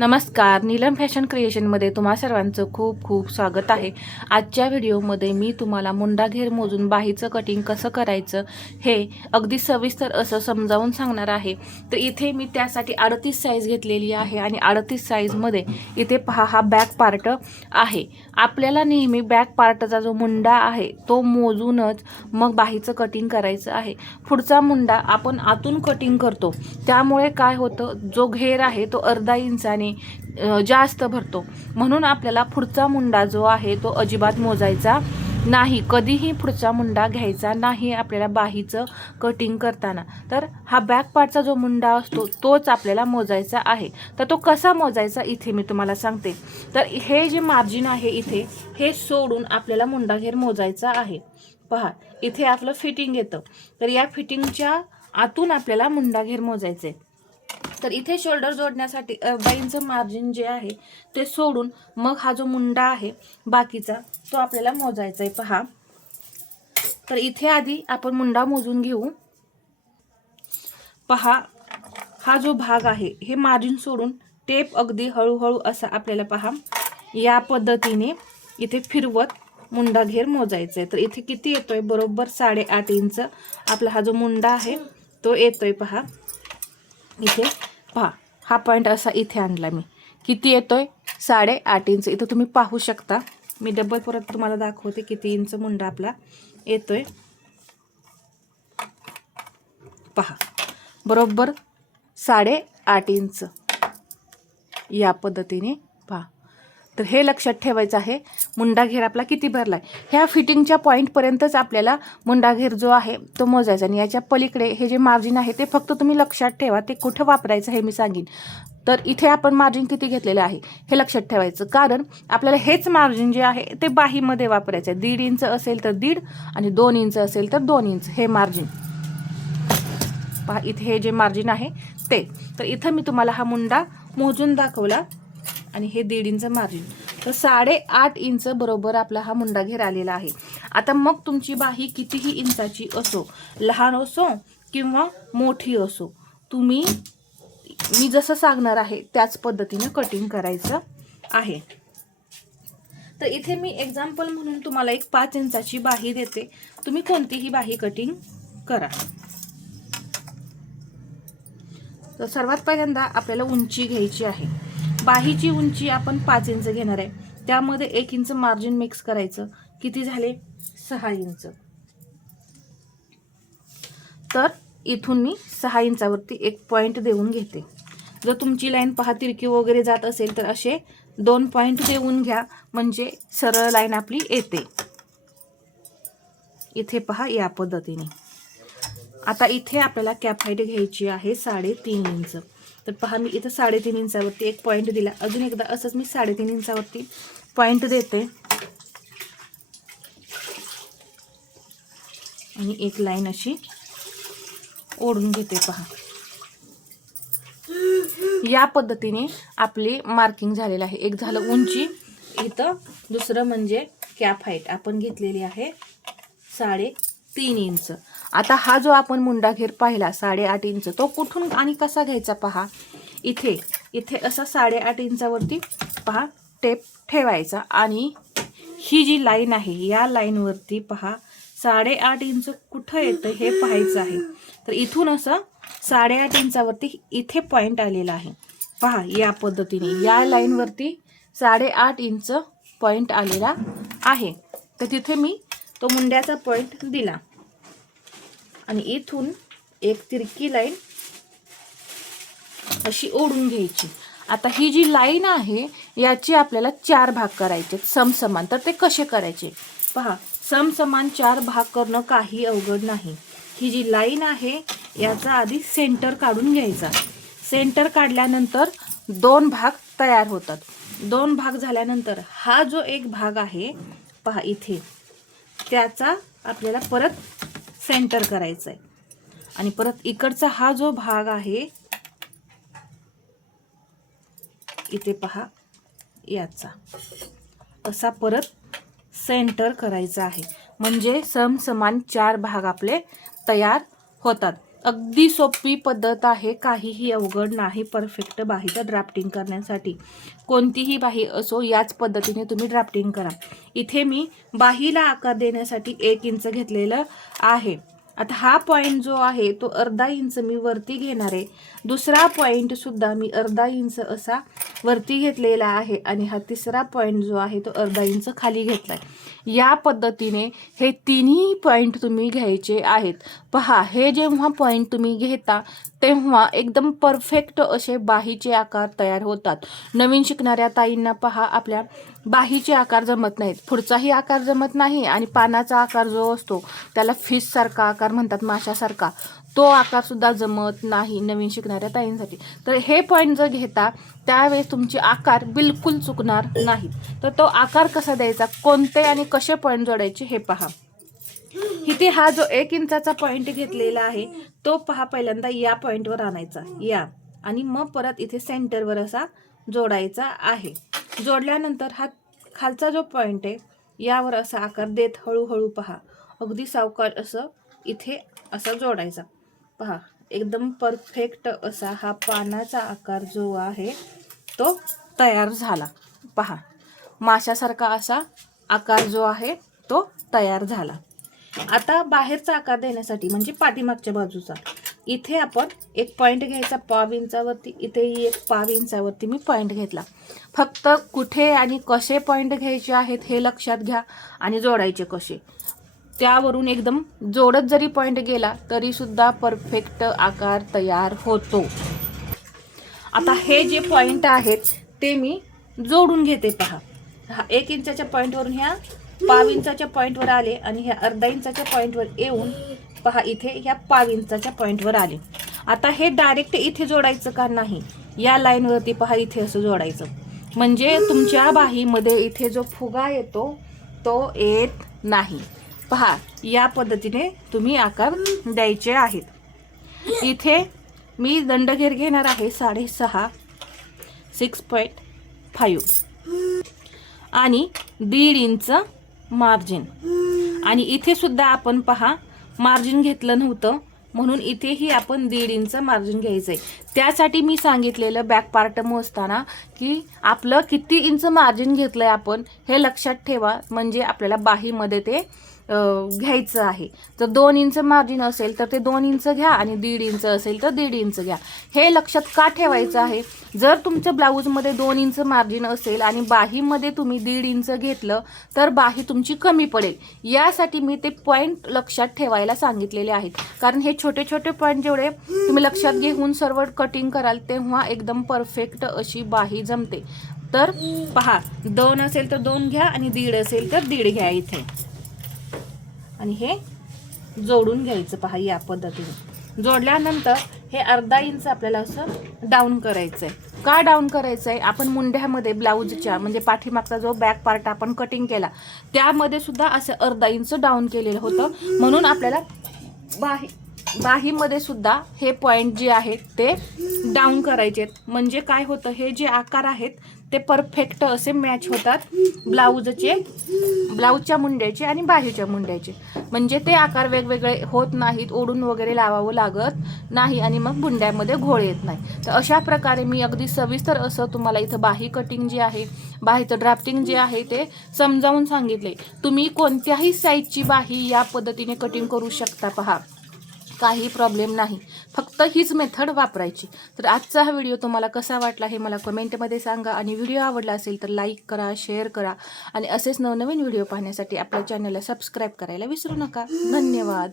नमस्कार, नीलम फॅशन क्रिएशनमध्ये तुम्हा सर्वांचं खूप खूप स्वागत आहे। आजच्या व्हिडिओमध्ये मी तुम्हाला मुंडा घेर मोजून बाहीचं कटिंग कसं करायचं हे अगदी सविस्तर असं समजावून सांगणार आहे। तर इथे मी त्यासाठी 38 साईज घेतलेली आहे आणि 38 साईजमध्ये इथे पहा हा बॅक पार्ट आहे। आपल्याला नेहमी बॅक पार्टचा जो मुंडा आहे तो मोजूनच मग बाहीचं कटिंग करायचं आहे। पुढचा मुंडा आपण आतून कटिंग करतो, त्यामुळे काय होतं, जो घेर आहे तो अर्धा इंचाने जास्त भरतो, म्हणून आपल्याला पुढचा मुंडा जो आहे तो अजिबात मोजायचा नाही। कधीही पुढचा मुंडा घ्यायचा नाही आपल्याला बाहीचं कटिंग करताना। तर हा बॅक पार्टचा जो मुंडा असतो तोच आपल्याला मोजायचा आहे। तर तो कसा मोजायचा इथे मी तुम्हाला सांगते। तर हे जे मार्जिन आहे इथे हे सोडून आपल्याला मुंडा घेर मोजायचा आहे। पहा इथे आपलं फिटिंग येतं, तर या फिटिंगच्या आतून आपल्याला मुंडा घेर मोजायचे। तर इथे शोल्डर जोडण्यासाठी अर्धा इंच मार्जिन जे आहे ते सोडून मग हा जो मुंडा आहे बाकीचा तो आपल्याला मोजायचा आहे। पहा, तर इथे आधी आपण मुंडा मोजून घेऊ। पहा, हा जो भाग आहे हे मार्जिन सोडून टेप अगदी हळूहळू असा आपल्याला पहा या पद्धतीने इथे फिरवत मुंडा घेर मोजायचा आहे। तर इथे किती येतोय, बरोबर 8.5 इंच आपला हा जो मुंडा आहे तो येतोय। पहा इथे पहा हा पॉइंट असा इथे आणला मी, किती येतोय 8.5 इंच। इथं तुम्ही पाहू शकता, मी डबल परत तुम्हाला दाखवते किती इंच मुंडा आपला येतोय। पहा बरोबर 8.5 इंच या पद्धतीने पहा। तर हे लक्षात ठेवायचं आहे मुंडा घेर आपला किती भरलाय। ह्या फिटिंगच्या पॉईंटपर्यंतच आपल्याला मुंडा घेर जो आहे तो मोजायचा आणि याच्या पलीकडे हे जे मार्जिन आहे ते फक्त तुम्ही लक्षात ठेवा, ते कुठं वापरायचं हे मी सांगेन। तर इथे आपण मार्जिन किती घेतलेलं आहे हे लक्षात ठेवायचं, कारण आपल्याला हेच मार्जिन जे आहे ते बाहीमध्ये वापरायचं आहे। 1.5 इंच असेल तर 1.5 आणि 2 इंच असेल तर 2 इंच हे मार्जिन। पहा इथे हे जे मार्जिन आहे ते, तर इथं मी तुम्हाला हा मुंडा मोजून दाखवला आणि हे 1.5 इंच मार्जिन, तर 8.5 इंच बरोबर आपला हा मुंडा घेर आलेला आहे। आता मग तुमची बाही कितीही इंचाची असो, लहान असो किंवा मोठी असो, तुम्ही मी जसं सांगणार आहे त्याच पद्धतीने कटिंग करायचं आहे। तर इथे मी एक्झाम्पल म्हणून तुम्हाला एक 5 इंचाची बाही देते, तुम्ही कोणतीही बाही कटिंग करा। तर सर्वात पहिल्यांदा आपल्याला उंची घ्यायची आहे। बाहीची उंची आपण 5 इंच घेणार आहे, त्यामध्ये 1 इंच मार्जिन मिक्स करायचं, किती झाले 6 इंच। तर इथून मी 6 इंचावरती एक पॉइंट देऊन घेते। जर तुमची लाईन पहा तिरकी वगैरे जात असेल तर असे 2 पॉइंट देऊन घ्या, म्हणजे सरळ लाईन आपली येते। इथे पहा या पद्धतीने। आता इथे आपल्याला कॅप हाईट घ्यायची आहे 3.5 इंच। तर पहा मी इथं 3.5 इंचावरती एक पॉइंट दिला, अजून एकदा असंच मी 3.5 इंचावरती पॉइंट देते आणि एक लाईन अशी ओढून घेते। पहा या पद्धतीने आपले मार्किंग झालेलं आहे। एक झालं उंची इथं, दुसरं म्हणजे कॅप हाईट आपण घेतलेली आहे 3.5 इंच। आता हा जो आपण मुंडा घेर पाहिला 8.5 इंच, तो कुठून आणि कसा घ्यायचा पहा, इथे इथे असा 8.5 इंचावरती पहा टेप ठेवायचा आणि ही जी लाईन आहे या लाईनवरती पहा 8.5 इंच कुठं येतं हे पाहायचं आहे। तर इथून असं 8.5 इंचावरती इथे पॉइंट आलेला आहे। पहा या पद्धतीने या लाईनवरती 8.5 इंच पॉइंट आलेला आहे। तर तिथे मी तो मुंड्याचा पॉइंट दिला आणि इथून एक तिरकी लाईन अशी ओढून घ्यायची। आता ही जी लाईन आहे याची आपल्याला 4 भाग करायचे समसमान। तर ते कसे करायचे पहा, समसमान 4 भाग करणं काही अवघड नाही। ही जी लाईन आहे याचा आधी सेंटर काढून घ्यायचा, सेंटर काढल्यानंतर 2 भाग तयार होतात। 2 भाग झाल्यानंतर हा जो एक भाग आहे पहा इथे, त्याचा आपल्याला परत सेंटर करायचा आहे आणि परत इकडचा हा जो भाग आहे इथे पहा याचा असा परत सेंटर करायचा आहे, म्हणजे समसमान 4 भाग आपले तयार होतात। अगदी सोपी पद्धत आहे, काहीही अवघड नाही परफेक्ट बाहीचं ड्राफ्टिंग करण्यासाठी. कोणतीही बाही असो याच पद्धतीने तुम्ही ड्राफ्टिंग करा. इथे मी बाहीला आकार देण्यासाठी 1 इंच घेतलेलं आहे. आता हा पॉईंट जो आहे तो अर्धा इंच मी वरती घेणार आहे. दुसरा पॉईंट सुद्धा मी अर्धा इंच असा वरती घेतलेला आहे आणि हा तिसरा पॉईंट जो आहे तो अर्धा इंच खाली घेतला आहे. या पद्धतीने हे तिन्ही पॉईंट तुम्ही घ्यायचे आहेत. पहा, हे जेव्हा पॉईंट तुम्ही घेता तेव्हा एकदम परफेक्ट असे बाहीचे आकार तयार होतात. नवीन शिकणाऱ्या ताईंना पहा, आपल्या बाहीचे आकार जमत नाहीत, पुढचाही आकार जमत नाही आणि पानाचा आकार जो असतो त्याला फिशसारखा आकार म्हणतात, माशासारखा, तो आकार सुद्धा जमत नाही नवीन शिकणाऱ्या ताईंसाठी. तर हे पॉईंट जर घेता त्यावेळेस तुमचे आकार बिलकुल चुकणार नाहीत. तर तो आकार कसा द्यायचा, कोणते आणि कसे पॉईंट जोडायचे हे पहा. इथे हा जो 1 इंचाचा पॉईंट घेतलेला आहे तो पहा, पहिल्यांदा या पॉईंटवर आणायचा या, आणि मग परत इथे सेंटरवर असा जोडायचा आहे. जोडल्यानंतर हा खालचा जो पॉईंट आहे यावर असा आकार देत हळूहळू पहा, अगदी सावकाश असं इथे असं जोडायचा. पहा, एकदम परफेक्ट असा हा पानाचा आकार जो आहे तो तयार झाला. पहा, माशासारखा असा आकार जो आहे तो तयार झाला. आता बाहेरचा आकार देण्यासाठी म्हणजे पाठीमागच्या बाजूचा, इथे आपण एक पॉईंट घ्यायचा 1/2 इंचावरती, इथेही एक 1/2 इंचावरती मी पॉईंट घेतला. फक्त कुठे आणि कसे पॉईंट घ्यायचे आहेत हे लक्षात घ्या आणि जोडायचे कसे. त्यावरून एकदम जोडत जरी पॉईंट गेला तरी सुद्धा परफेक्ट आकार तयार होतो. आता हे जे पॉईंट आहेत ते मी जोडून घेते. पहा, हा 1 इंचाच्या पॉईंटवरून ह्या 1/2 इंचाच्या पॉईंटवर आले आणि ह्या अर्धा इंचाच्या पॉईंटवर येऊन पहा इथे ह्या 1/2 इंचाच्या पॉईंटवर आले. आता हे डायरेक्ट इथे जोडायचं का नाही, या लाईनवरती पहा इथे असं जोडायचं, म्हणजे तुमच्या बाहीमध्ये इथे जो फुगा येतो तो येत नाही. पहा, या पद्धतीने तुम्ही आकार द्यायचे आहेत. इथे मी दंडघेर घेणार आहे 6.5 6.5 आणि 1.5 इंच मार्जिन. आणि इथे सुद्धा आपण पहा मार्जिन घेतलं नव्हतं म्हणून इथेही आपण 1.5 इंच मार्जिन घ्यायचं आहे. त्यासाठी मी सांगितलेलं बॅक पार्ट मोजताना की आपलं किती इंच मार्जिन घेतलं आहे आपण हे लक्षात ठेवा, म्हणजे आपल्याला बाहीमध्ये ते घ्यायचं आहे. तर 2 इंच मार्जिन असेल तर ते 2 इंच घ्या आणि 1.5 इंच असेल तर 1.5 इंच घ्या. हे लक्षात का ठेवायचं आहे, जर तुमच्या ब्लाऊजमध्ये 2 इंच मार्जिन असेल आणि बाहीमध्ये तुम्ही 1.5 इंच घेतलं तर बाही तुमची कमी पडेल. यासाठी मी ते पॉईंट लक्षात ठेवायला सांगितलेले आहेत. कारण हे छोटे छोटे पॉईंट जेवढे तुम्ही लक्षात घेऊन सर्व कटिंग कराल तेव्हा एकदम परफेक्ट अशी बाही जमते. तर पहा, 2 असेल तर 2 घ्या आणि 1.5 असेल तर 1.5 घ्या इथे, आणि हे जोडून घ्यायचं. पहा, या पद्धतीने जोडल्यानंतर हे अर्धा इंच आपल्याला असं डाऊन करायचं आहे. का डाऊन करायचं आहे, आपण मुंड्यामध्ये ब्लाऊजच्या म्हणजे पाठीमागचा जो बॅक पार्ट आपण कटिंग केला त्यामध्ये सुद्धा असं अर्धा इंच डाऊन केलेलं होतं, म्हणून आपल्याला बाहीमध्ये सुद्धा हे पॉईंट जे आहेत ते डाऊन करायचे आहेत. म्हणजे काय होतं, हे जे आकार आहेत ते परफेक्ट असे मॅच होतात ब्लाऊजच्या मुंड्याचे आणि बाहीच्या मुंड्याचे, म्हणजे ते आकार वेगवेगळे होत नाहीत, ओढून वगैरे लावावं लागत नाही आणि मग मुंड्यामध्ये घोळ येत नाही. तर अशा प्रकारे मी अगदी सविस्तर असं तुम्हाला इथं बाही कटिंग जे आहे, बाहीचं ड्राफ्टिंग जे आहे ते समजावून सांगितले. तुम्ही कोणत्याही साईजची बाही या पद्धतीने कटिंग करू शकता. पहा, काही प्रॉब्लेम नाही, फक्त हीच मेथड वापरायची. तर आजचा हा व्हिडिओ तुम्हाला कसा वाटला हे मला कमेंटमध्ये सांगा, आणि व्हिडिओ आवडला असेल तर लाईक करा, शेअर करा, आणि असेच नवनवीन व्हिडिओ पाहण्यासाठी आपल्या चॅनलला सबस्क्राईब करायला विसरू नका. धन्यवाद.